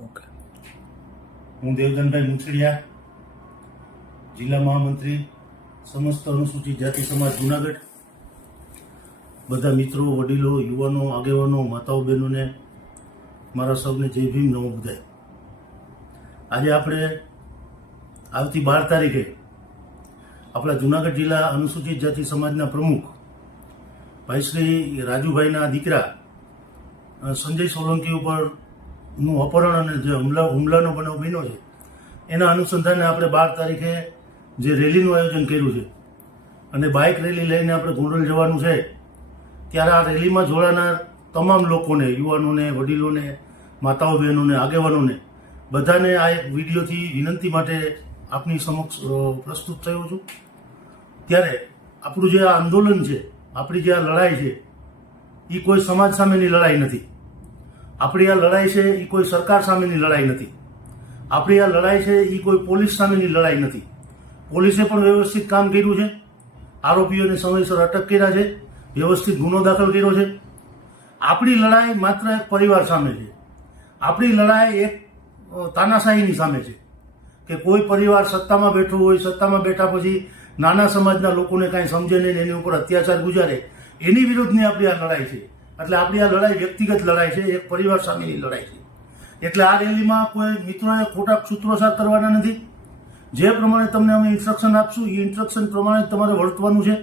Okay. હું દેવધનભાઈ મુછડિયા, જિલ્લા મહામંત્રી, સમસ્ત અનુસૂચિત જાતિ સમાજ, જુનાગઢ. બધા મિત્રો, વડીલો, યુવાનો, આગેવાનો, માતાઓ, બહેનોને મારા સૌને જય ભીમ નવો બધાય આજે આપણે આવતી બાર તારીખે આપણા જુનાગઢ જિલ્લા અનુસૂચિત જાતિ સમાજના પ્રમુખ ભાઈ શ્રી રાજુભાઈના દીકરા સંજય સોલંકી ઉપર નું અપહરણ અને જે હુમલા, હુમલાનો બનાવ બન્યો છે, એના અનુસંધાને આપણે બાર તારીખે જે રેલીનું આયોજન કર્યું છે, અને બાઇક રેલી લઈને આપણે ગોંડલ જવાનું છે, ત્યારે આ રેલીમાં જોડાનાર તમામ લોકોને, યુવાનોને, વડીલોને, માતાઓ બહેનોને, આગેવાનોને, બધાને આ એક વિડીયોથી વિનંતી માટે આપની સમક્ષ પ્રસ્તુત થયો છું. ત્યારે આપણું જે આ આંદોલન છે, આપણી જે આ લડાઈ છે, એ કોઈ સમાજ સામેની લડાઈ નથી. આપણી આ લડાઈ છે એ કોઈ સરકાર સામેની લડાઈ નથી. આપણી આ લડાઈ છે એ કોઈ પોલીસ સામેની લડાઈ નથી. પોલીસે પણ વ્યવસ્થિત કામ કર્યું છે. આરોપીઓને સમયસર અટક કર્યા છે. વ્યવસ્થિત ગુનો દાખલ કર્યો છે. આપણી લડાઈ માત્ર એક પરિવાર સામે છે. આપણી લડાઈ એક તાનાશાહીની સામે છે. કે કોઈ પરિવાર સત્તામાં બેઠું હોય, સત્તામાં બેઠા પછી નાના સમાજના લોકોને કાંઈ સમજે નહીં એની ઉપર અત્યાચાર ગુજારે, એની વિરુદ્ધની આપણી આ લડાઈ છે. એટલે આપણી આ લડાઈ વ્યક્તિગત લડાઈ છે, એક પરિવાર સામેની લડાઈ છે. એટલે આ રેલીમાં કોઈ મિત્રોએ ખોટા સૂત્રોચ્ચાર કરવાના નથી. જે પ્રમાણે તમને અમે ઇન્સ્ટ્રક્શન આપશું, એ ઇન્સ્ટ્રક્શન પ્રમાણે તમારે વર્તવાનું છે.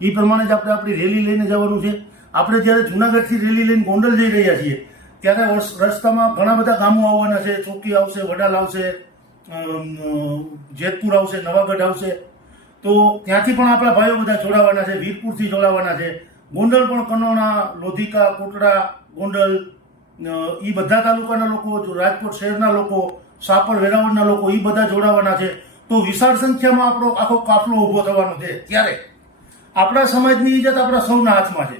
એ પ્રમાણે જ આપણે આપણી રેલી લઈને જવાનું છે. આપણે જ્યારે જુનાગઢથી રેલી લઈને ગોંડલ જઈ રહ્યા છીએ, ત્યારે રસ્તામાં ઘણા બધા ગામો આવવાના છે. ચોકી આવશે, વડાલ આવશે જેતપુર આવશે, નવાગઢ આવશે. તો ત્યાંથી પણ આપણા ભાઈઓ બધા જોડાવાના છે, વીરપુરથી જોડાવાના છે. ગોંડલ પણ કનોણા, લોધિકા, કોટડા, ગોંડલ એ બધા તાલુકાના લોકો રાજકોટ શહેરના લોકો, સાપર, વેરાવળના લોકો એ બધા જોડાવાના છે, તો વિશાળ સંખ્યામાં આપણો આખો કાફલો ઊભો થવાનો છે. ત્યારે આપણા સમાજની ઇજ્જત આપણા સૌના હાથમાં છે.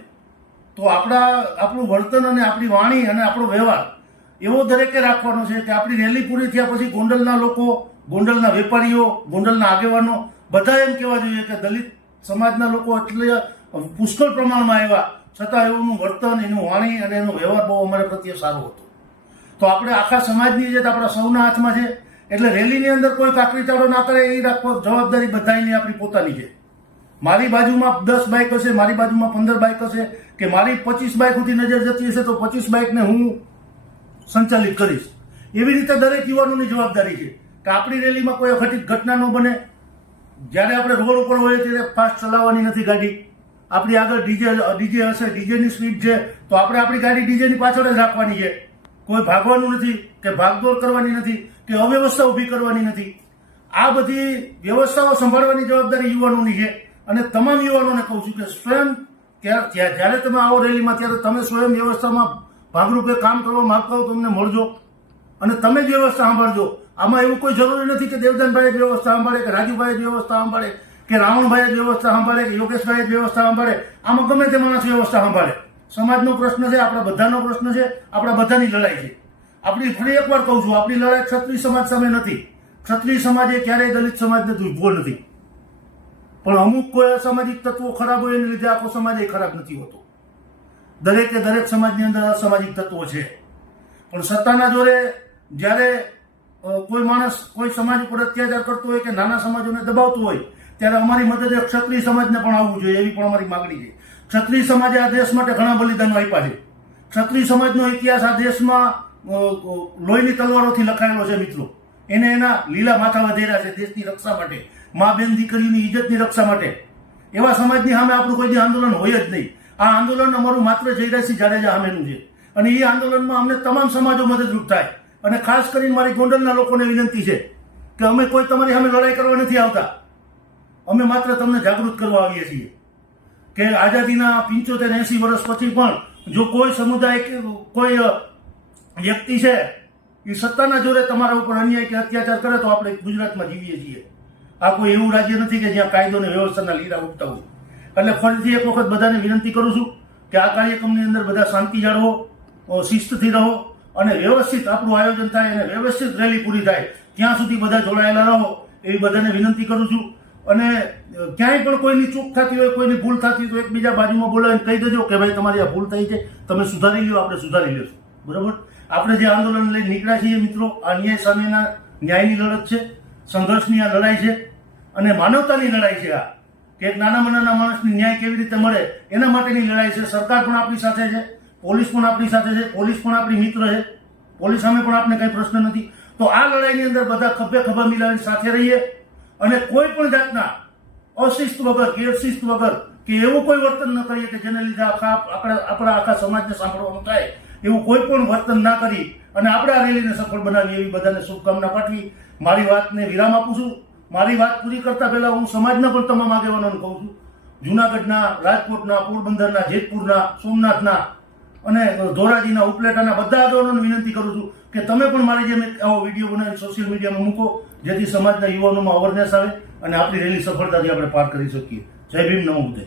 તો આપણા, આપણું વર્તન અને આપણી વાણી અને આપણો વ્યવહાર એવો દરેકે રાખવાનો છે કે આપણી રેલી પૂરી થયા પછી ગોંડલના લોકો, ગોંડલના વેપારીઓ, ગોંડલના આગેવાનો, બધા એમ કહેવા જોઈએ કે દલિત સમાજના લોકો એટલે પુષ્કળ પ્રમાણમાં આવ્યા છતાં એનું વર્તન, એનું વાણી અને એનો વ્યવહાર બહુ અમારા પ્રત્યે સારો હતો. તો આપણે આખા સમાજની ઇજ્જત આપણા સૌના હાથમાં છે, એટલે રેલીની અંદર કોઈ કાકરી ચાળો ના કરે એ રાખવા જવાબદારી બધાની આપણી પોતાની છે. મારી બાજુમાં દસ બાઇક હશે, મારી બાજુમાં પંદર બાઇક હશે, કે મારી પચીસ બાઇક સુધી નજર જતી હશે, તો પચીસ બાઇકને હું સંચાલિત કરીશ. એવી રીતે દરેક યુવાનોની જવાબદારી છે કે આપણી રેલીમાં કોઈ અઘટિત ઘટના ન બને. જ્યારે આપણે રોડ ઉપર હોઈએ ત્યારે ફાસ્ટ ચલાવવાની નથી ગાડી. આપણી આગળ ડીજે ડીજે હશે ડીજેની સ્પીડ છે, તો આપણે આપણી ગાડી ડીજેની પાછળ જ રાખવાની છે. કોઈ ભાગવાનું નથી, કે ભાગદોડ કરવાની નથી, કે અવ્યવસ્થા ઊભી કરવાની નથી. આ બધી વ્યવસ્થાઓ સંભાળવાની જવાબદારી યુવાનોની છે. અને તમામ યુવાનોને કહું છું કે સ્વયં જ્યારે તમે આવો રેલીમાં, ત્યારે તમે સ્વયં વ્યવસ્થામાં ભાગરૂપે કામ કરવા માગતા હો તમને મળજો. અને તમે જ વ્યવસ્થા સાંભળજો. આમાં એવું કોઈ જરૂરી નથી કે દેવદાનભાઈ જ વ્યવસ્થા સાંભળે, કે રાજુભાઈ જ વ્યવસ્થા સંભાળે. કે રાવણભાઈ જ વ્યવસ્થા સંભાળે, કે યોગેશભાઈ વ્યવસ્થા સંભાળે, આમાં ગમે તે માણસ વ્યવસ્થા સંભાળે. સમાજનો પ્રશ્ન છે, આપણા બધાનો પ્રશ્ન છે, આપણા બધાની લડાઈ છે. આપણી ફરી એકવાર કહું છું, આપણી લડાઈ ક્ષત્રિય સમાજ સામે નથી. ક્ષત્રિય સમાજે ક્યારેય દલિત સમાજને ભૂલ નથી. પણ અમુક કોઈ અસામાજિક તત્વો ખરાબ હોય એને લીધે આખો સમાજ એ ખરાબ નથી હોતો. દરેકે દરેક સમાજની અંદર અસામાજિક તત્વો છે. પણ સત્તાના જોરે જ્યારે કોઈ માણસ કોઈ સમાજ ઉપર અત્યાચાર કરતો હોય કે નાના સમાજોને દબાવતો હોય ત્યારે અમારી મદદે ક્ષત્રિય સમાજને પણ આવવું જોઈએ, એવી પણ અમારી માગણી છે. ક્ષત્રિય સમાજે આ દેશ માટે ઘણા બલિદાનો આપ્યા છે. ક્ષત્રિય સમાજનો ઇતિહાસ આ દેશમાં લોહીની તલવારોથી લખાયેલો છે મિત્રો. એને એના લીલા માથા વધેરા છે દેશની રક્ષા માટે, મા બેન દીકરીની ઇજ્જતની રક્ષા માટે. એવા સમાજની સામે આપણું કોઈ આંદોલન હોય જ નહીં. આ આંદોલન અમારું માત્ર જયરાજસિંહ જાડેજા સામેનું છે. અને એ આંદોલનમાં અમને તમામ સમાજો મદદરૂપ થાય. અને ખાસ કરીને મારી ગોંડલના લોકોને વિનંતી છે કે અમે કોઈ તમારી સામે લડાઈ કરવા નથી આવતા. અમે માત્ર તમને જાગૃત કરવા આવીએ છીએ કે આઝાદીના પંચોતેર એસી વર્ષ પછી પણ જો કોઈ સમુદાય કે કોઈ વ્યક્તિ છે, એ સત્તાના જોરે તમારા ઉપર અન્યાય કે અત્યાચાર કરે તો આપણે ગુજરાતમાં જીવીએ છીએ. આ કોઈ એવું રાજ્ય નથી કે જ્યાં કાયદો અને વ્યવસ્થાના લીધા ઉઠતા હોય. એટલે ફરીથી એક વખત બધાને વિનંતી કરું છું કે આ કાર્યક્રમની અંદર બધા શાંતિ જાળવો શિસ્તથી રહો અને વ્યવસ્થિત આપણું આયોજન થાય અને વ્યવસ્થિત રેલી પૂરી થાય. ત્યાં સુધી બધા જોડાયેલા રહો એવી બધાને વિનંતી કરું છું. અને ક્યાંય પણ કોઈની ચૂક થતી હોય, કોઈની ભૂલ થતી હોય તો એકબીજા બાજુમાં બોલાવીને કહી દેજો કે ભાઈ તમારી આ ભૂલ થઈ છે, તમે સુધારી લ્યો, આપણે સુધારી લેશું. બરાબર? આપણે જે આંદોલન લઈ નીકળ્યા છીએ મિત્રો, આ ન્યાય સામેના ન્યાયની લડત છે, સંઘર્ષની આ લડાઈ છે, અને માનવતાની લડાઈ છે આ, કે એક નાના નાના માણસને ન્યાય કેવી રીતે મળે, એના માટેની લડાઈ છે. સરકાર પણ આપણી સાથે છે, પોલીસ પણ આપણી સાથે છે, પોલીસ પણ આપણી મિત્ર છે. પોલીસ સામે પણ આપણે કઈ પ્રશ્ન નથી. તો આ લડાઈની અંદર બધા ખભે ખભા મિલાવીને સાથે રહીએ. અને કોઈ પણ જાતના અશિસ્ત વગર, ગેરશિસ્ત વગર કે એવું કોઈ વર્તન ન કરીએ કે જેને લીધે આખા આપણા આપણા આખા સમાજને સાંભળવાનું થાય, એવું કોઈ પણ વર્તન ના કરી અને આપણે આ રેલીને સફળ બનાવીએ એવી બધાને શુભકામના પાઠવી. મારી વાતને વિરામ આપું છું. મારી વાત પૂરી કરતા પહેલા હું સમાજના પણ તમામ આગેવાનોને કહું છું. જુનાગઢના, રાજકોટના, પોરબંદરના, જેતપુરના, સોમનાથના અને ધોરાજીના ઉપલેટાના બધા આગેવાનોને વિનંતી કરું છું કે તમે પણ મારી જેમ આવો વીડિયો બનાવી સોશિયલ મીડિયામાં મૂકો, જેથી સમાજના યુવાનોમાં અવેરનેસ આવે અને આપણી રેલી સફળતાથી આપણે પાર કરી શકીએ. જય ભીમ, નમો બુદ્ધે